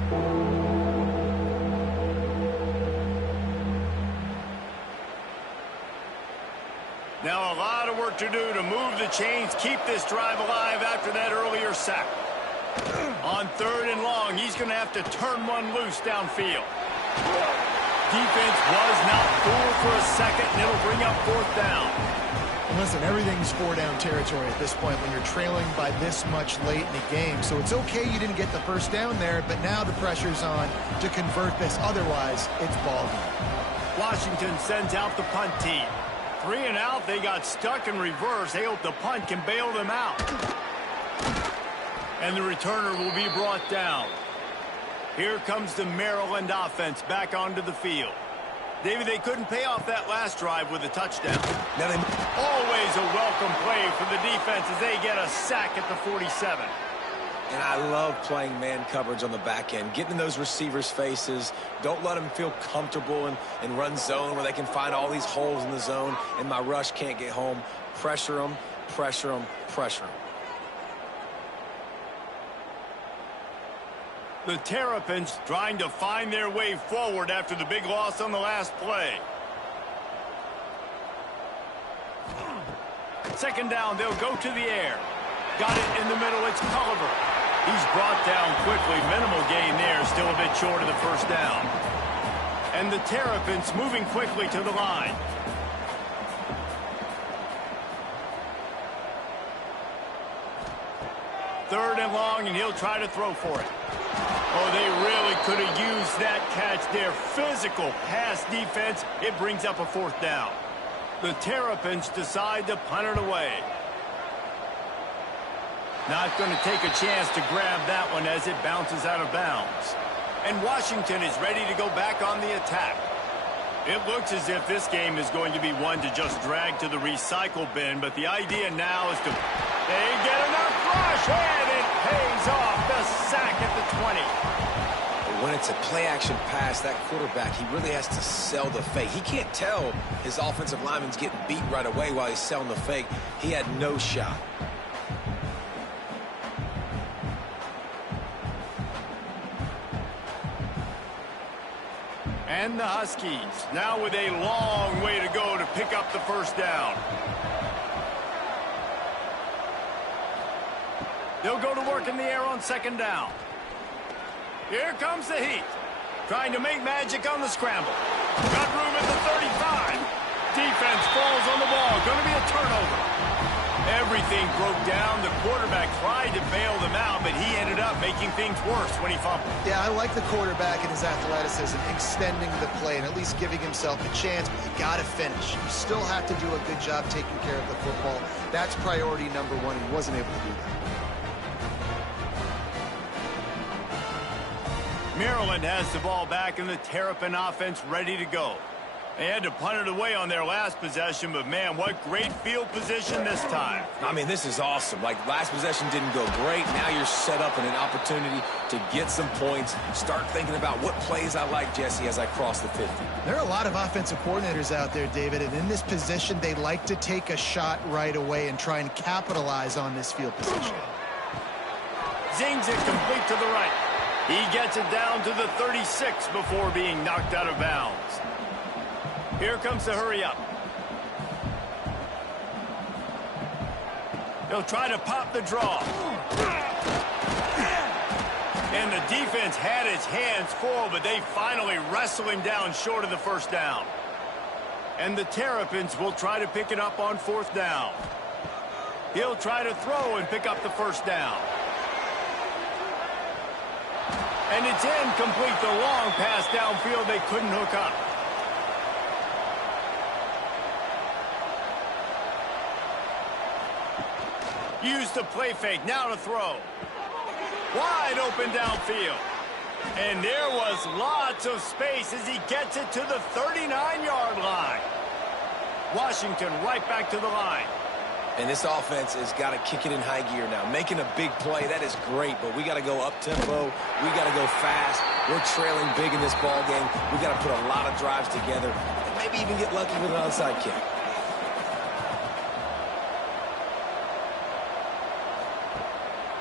Now a lot of work to do to move the chains, keep this drive alive after that earlier sack. On third and long, he's going to have to turn one loose downfield. Defense was not fooled for a second, and it'll bring up fourth down. And listen, everything's four-down territory at this point when you're trailing by this much late in the game. So it's okay you didn't get the first down there, but now the pressure's on to convert this. Otherwise, it's ball game. Washington sends out the punt team. 3 and out, they got stuck in reverse. They hope the punt can bail them out. And the returner will be brought down. Here comes the Maryland offense back onto the field. David, they couldn't pay off that last drive with a touchdown. Always a welcome play for the defense as they get a sack at the 47. And I love playing man coverage on the back end, getting in those receivers' faces. Don't let them feel comfortable in run zone where they can find all these holes in the zone and my rush can't get home. Pressure them, pressure them, pressure them. The Terrapins trying to find their way forward after the big loss on the last play. Second down, they'll go to the air. Got it in the middle, it's Culliver. He's brought down quickly. Minimal gain there, still a bit short of the first down. And the Terrapins moving quickly to the line. 3rd and long, and he'll try to throw for it. Oh, they really could have used that catch there. Physical pass defense. It brings up a 4th down. The Terrapins decide to punt it away. Not going to take a chance to grab that one as it bounces out of bounds. And Washington is ready to go back on the attack. It looks as if this game is going to be one to just drag to the recycle bin, but the idea now is to... They get enough rush, and it pays off. The sack at the 20. When it's a play-action pass, that quarterback, he really has to sell the fake. He can't tell his offensive lineman's getting beat right away while he's selling the fake. He had no shot. And the Huskies now with a long way to go to pick up the 1st down. They'll go to work in the air on 2nd down. Here comes the Heat. Trying to make magic on the scramble. Got room at the 35. Defense falls on the ball. Going to be a turnover. Everything broke down. The quarterback tried to bail them out, but he ended up making things worse when he fumbled. Yeah, I like the quarterback and his athleticism, extending the play and at least giving himself a chance, but you got to finish. You still have to do a good job taking care of the football. That's priority number 1. He wasn't able to do that. Maryland has the ball back and the Terrapin offense ready to go. They had to punt it away on their last possession, but man, what great field position this time. I mean, this is awesome. Like, last possession didn't go great. Now you're set up in an opportunity to get some points. Start thinking about what plays I like, Jesse, as I cross the 50. There are a lot of offensive coordinators out there, David, and in this position, they like to take a shot right away and try and capitalize on this field position. Zings it complete to the right. He gets it down to the 36 before being knocked out of bounds. Here comes the hurry up. They'll try to pop the draw. And the defense had its hands full, but they finally wrestle him down short of the 1st down. And the Terrapins will try to pick it up on 4th down. He'll try to throw and pick up the 1st down. And it's incomplete. The long pass downfield they couldn't hook up. Use the play fake. Now to throw. Wide open downfield. And there was lots of space as he gets it to the 39-yard line. Washington right back to the line. And this offense has got to kick it in high gear now. Making a big play, that is great, but we got to go up-tempo. We got to go fast. We're trailing big in this ball game. We got to put a lot of drives together and maybe even get lucky with an onside kick.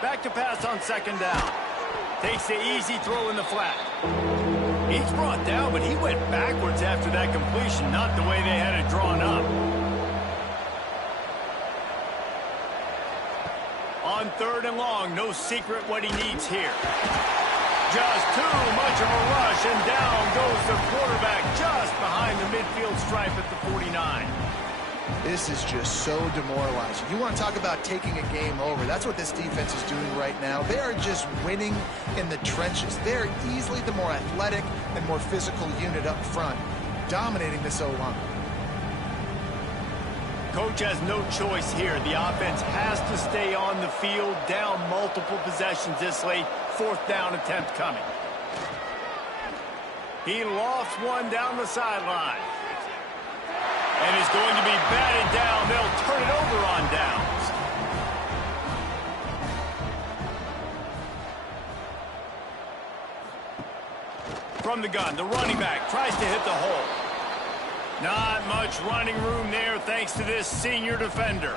Back to pass on 2nd down. Takes the easy throw in the flat. He's brought down, but he went backwards after that completion, not the way they had it drawn up. On 3rd and long, no secret what he needs here. Just too much of a rush, and down goes the quarterback just behind the midfield stripe at the 49. This is just so demoralizing. You want to talk about taking a game over. That's what this defense is doing right now. They are just winning in the trenches. They're easily the more athletic and more physical unit up front, dominating this O-line. Coach has no choice here. The offense has to stay on the field, down multiple possessions this late. 4th down attempt coming. He lofts one down the sideline. And is going to be batted down. They'll turn it over on downs. From the gun, the running back tries to hit the hole. Not much running room there thanks to this senior defender.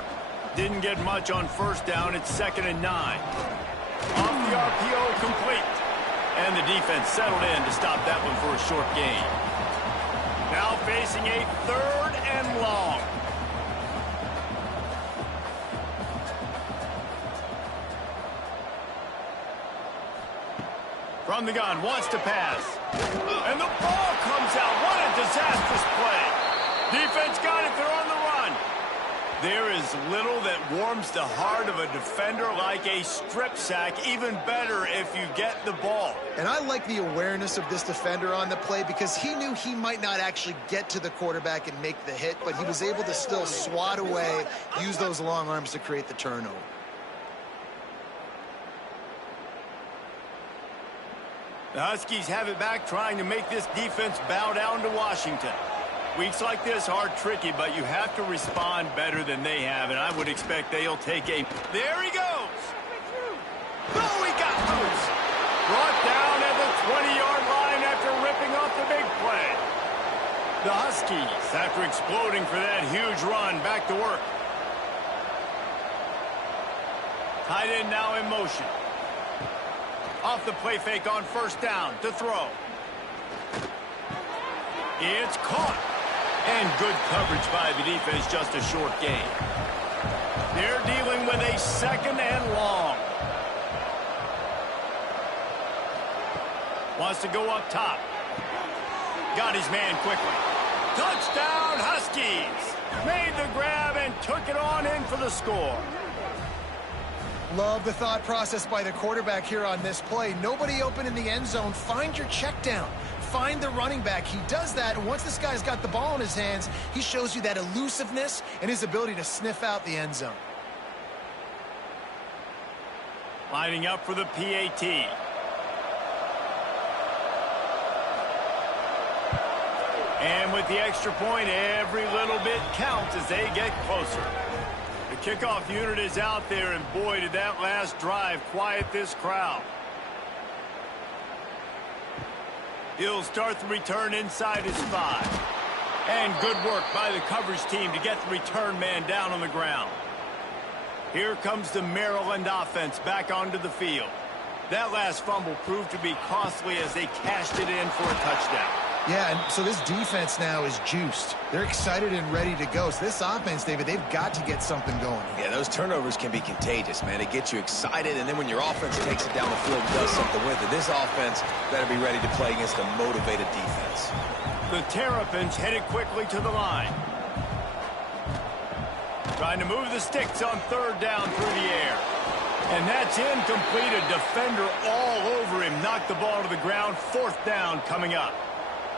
Didn't get much on 1st down. It's 2nd and 9. Off the RPO complete. And the defense settled in to stop that one for a short gain. Now facing a 3rd and long. From the gun, wants to pass. And the ball comes out. What a disastrous play. Defense got it. They're on the run. There is little that warms the heart of a defender like a strip sack. Even better if you get the ball. And I like the awareness of this defender on the play because he knew he might not actually get to the quarterback and make the hit, but he was able to still swat away, use those long arms to create the turnover. The Huskies have it back, trying to make this defense bow down to Washington. Weeks like this are tricky, but you have to respond better than they have, and I would expect they'll take a... There he goes! Oh, he got loose! Brought down at the 20-yard line after ripping off the big play. The Huskies, after exploding for that huge run, back to work. Tight end now in motion. Off the play fake on first down to throw. It's caught. And good coverage by the defense, just a short gain. They're dealing with a second and long. Wants to go up top. Got his man quickly. Touchdown, Huskies. Made the grab and took it on in for the score. Love the thought process by the quarterback here on this play. Nobody open in the end zone. Find your check down. Find the running back. He does that, and once this guy's got the ball in his hands, he shows you that elusiveness and his ability to sniff out the end zone. Lining up for the PAT. And with the extra point, every little bit counts as they get closer. The kickoff unit is out there, and boy, did that last drive quiet this crowd. He'll start the return inside his 5. And good work by the coverage team to get the return man down on the ground. Here comes the Maryland offense back onto the field. That last fumble proved to be costly as they cashed it in for a touchdown. Yeah, and so this defense now is juiced. They're excited and ready to go. So this offense, David, they've got to get something going. Yeah, those turnovers can be contagious, man. They get you excited, and then when your offense takes it down the field and does something with it, this offense better be ready to play against a motivated defense. The Terrapins headed quickly to the line. Trying to move the sticks on third down through the air. And that's incomplete. A defender all over him. Knocked the ball to the ground. Fourth down coming up.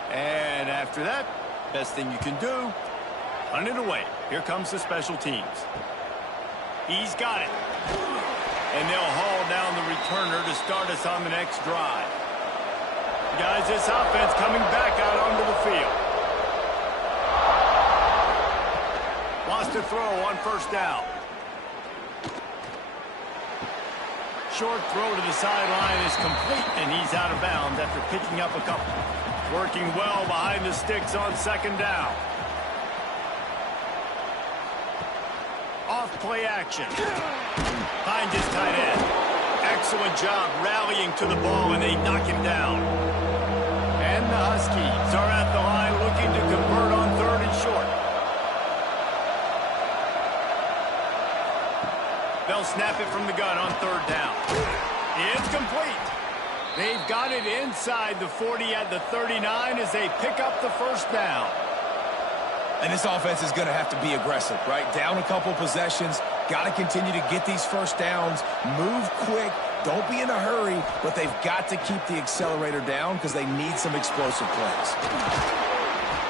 And after that, best thing you can do, punt it away. Here comes the special teams. He's got it. And they'll haul down the returner to start us on the next drive. Guys, this offense coming back out onto the field. Wants to throw on first down. Short throw to the sideline is complete, and he's out of bounds after picking up a couple. Working well behind the sticks on second down. Off play action. Finds his tight end. Excellent job rallying to the ball, and they knock him down. And the Huskies are at the line looking to convert on third and short. They'll snap it from the gun on third down. It's complete. They've got it inside the 40 at the 39 as they pick up the first down. And this offense is going to have to be aggressive, right? Down a couple possessions. Got to continue to get these first downs. Move quick. Don't be in a hurry. But they've got to keep the accelerator down because they need some explosive plays.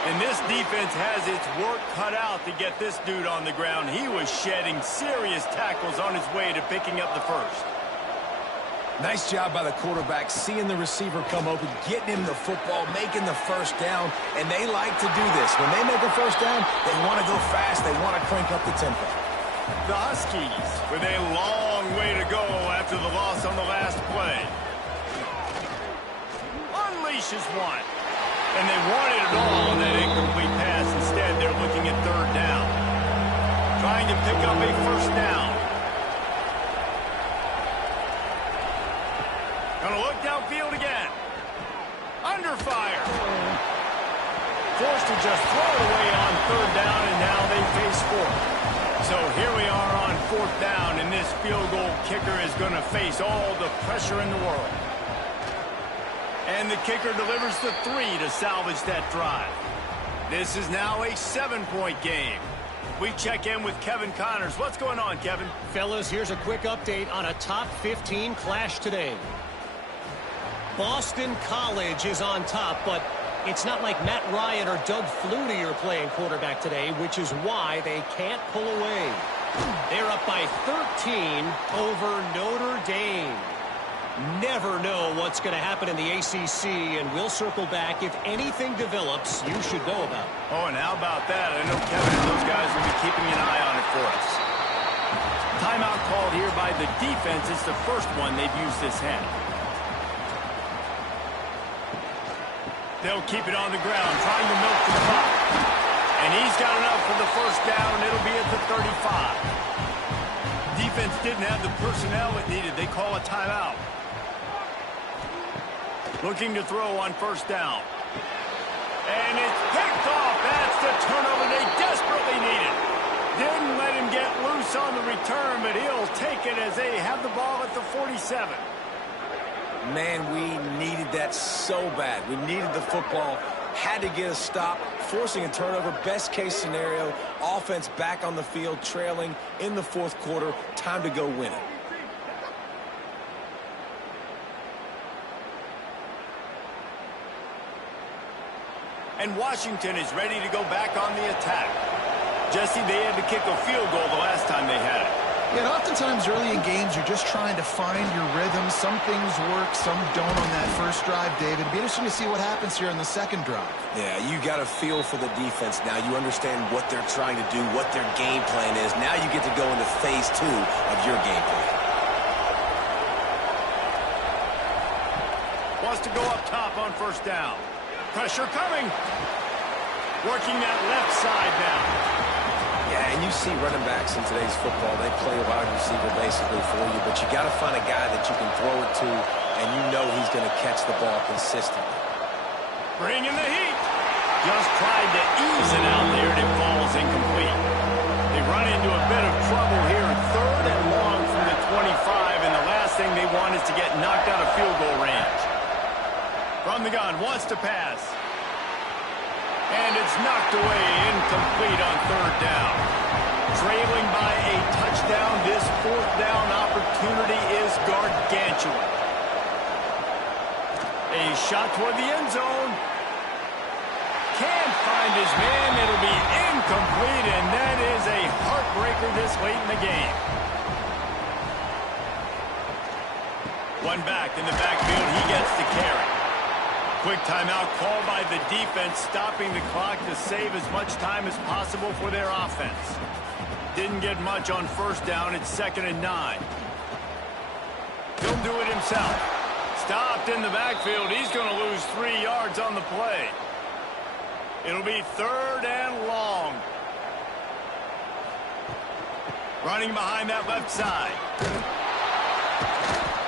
And this defense has its work cut out to get this dude on the ground. He was shedding serious tackles on his way to picking up the first. Nice job by the quarterback, seeing the receiver come open, getting him the football, making the first down, and they like to do this. When they make a first down, they want to go fast, they want to crank up the tempo. The Huskies with a long way to go after the loss on the last play. Unleashes one. And they wanted it all on that incomplete pass. Instead, they're looking at third down. Trying to pick up a first down. Gonna look downfield again. Under fire. Forced to just throw it away on third down, and now they face fourth. So here we are on fourth down, and this field goal kicker is going to face all the pressure in the world. And the kicker delivers the 3 to salvage that drive. This is now a 7-point game. We check in with Kevin Connors. What's going on, Kevin? Fellas, here's a quick update on a top 15 clash today. Boston College is on top, but it's not like Matt Ryan or Doug Flutie are playing quarterback today, which is why they can't pull away. They're up by 13 over Notre Dame. Never know what's going to happen in the ACC, and we'll circle back if anything develops you should know about. Oh, and how about that? I know Kevin and those guys will be keeping an eye on it for us. Timeout called here by the defense. It's the first one they've used this half. They'll keep it on the ground, trying to milk the clock. And he's got enough for the first down. It'll be at the 35. Defense didn't have the personnel it needed. They call a timeout. Looking to throw on first down. And it's picked off. That's the turnover they desperately needed. Didn't let him get loose on the return, but he'll take it as they have the ball at the 47. Man, we needed that so bad. We needed the football. Had to get a stop, forcing a turnover. Best case scenario, offense back on the field, trailing in the fourth quarter. Time to go win it. And Washington is ready to go back on the attack. Jesse, they had to kick a field goal the last time they had it. Yeah, and oftentimes early in games, you're just trying to find your rhythm. Some things work, some don't on that first drive, David. It'd be interesting to see what happens here in the second drive. Yeah, you got a feel for the defense now. You understand what they're trying to do, what their game plan is. Now you get to go into phase 2 of your game plan. Wants to go up top on first down. Pressure coming. Working that left side now. Yeah, and you see running backs in today's football, they play wide receiver basically for you, but you got to find a guy that you can throw it to, and you know he's going to catch the ball consistently. Bringing the heat. Just tried to ease it out there, and it falls incomplete. They run into a bit of trouble here, third and long from the 25, and the last thing they want is to get knocked out of field goal range. From the gun, wants to pass. And it's knocked away, incomplete on third down. Trailing by a touchdown, this fourth down opportunity is gargantuan. A shot toward the end zone. Can't find his man. It'll be incomplete, and that is a heartbreaker this late in the game. One back in the backfield. He gets the carry. Quick timeout called by the defense, stopping the clock to save as much time as possible for their offense. Didn't get much on first down. It's 2nd and 9. He'll do it himself. Stopped in the backfield. He's going to lose 3 yards on the play. It'll be 3rd and long. Running behind that left side.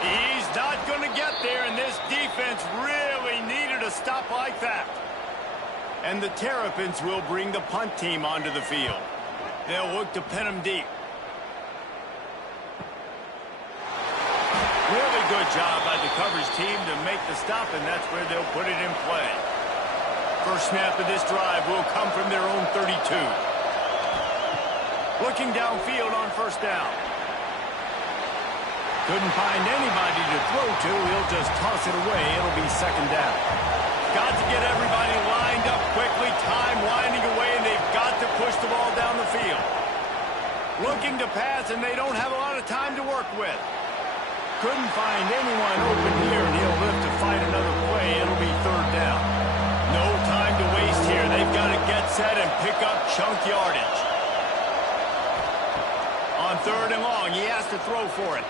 He's not going to get there, and this defense really needed a stop like that. And the Terrapins will bring the punt team onto the field. They'll look to pin them deep. Really good job by the coverage team to make the stop, and that's where they'll put it in play. First snap of this drive will come from their own 32. Looking downfield on first down. Couldn't find anybody to throw to. He'll just toss it away. It'll be 2nd down. Got to get everybody lined up quickly. Time winding away, and they've got to push the ball down the field. Looking to pass, and they don't have a lot of time to work with. Couldn't find anyone open here, and he'll live to fight another play. It'll be 3rd down. No time to waste here. They've got to get set and pick up chunk yardage. On 3rd and long, he has to throw for it.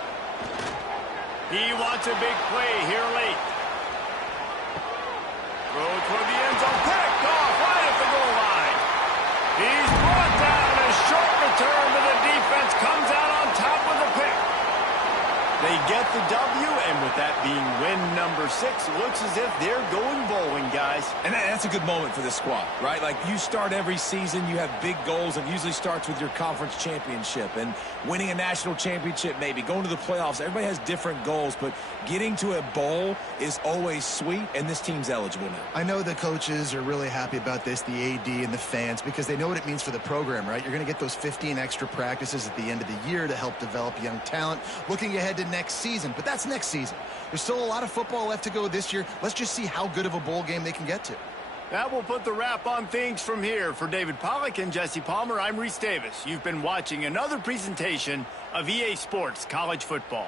He wants a big play here late. Throw toward the end zone. Picked off right at the goal line. He's brought down. A short return, but the defense comes out on top of the pick. They get the W, and with that that being win number 6. Looks as if they're going bowling, guys. And that's a good moment for this squad, right? Like, you start every season, you have big goals, and usually starts with your conference championship and winning a national championship, maybe going to the playoffs. Everybody has different goals, but getting to a bowl is always sweet, and this team's eligible now. I know the coaches are really happy about this, the AD and the fans, because they know what it means for the program, right? You're going to get those 15 extra practices at the end of the year to help develop young talent, looking ahead to next season. But that's next season. There's still a lot of football left to go this year. Let's just see how good of a bowl game they can get to. That will put the wrap on things from here. For David Pollack and Jesse Palmer, I'm Reese Davis. You've been watching another presentation of EA Sports College Football.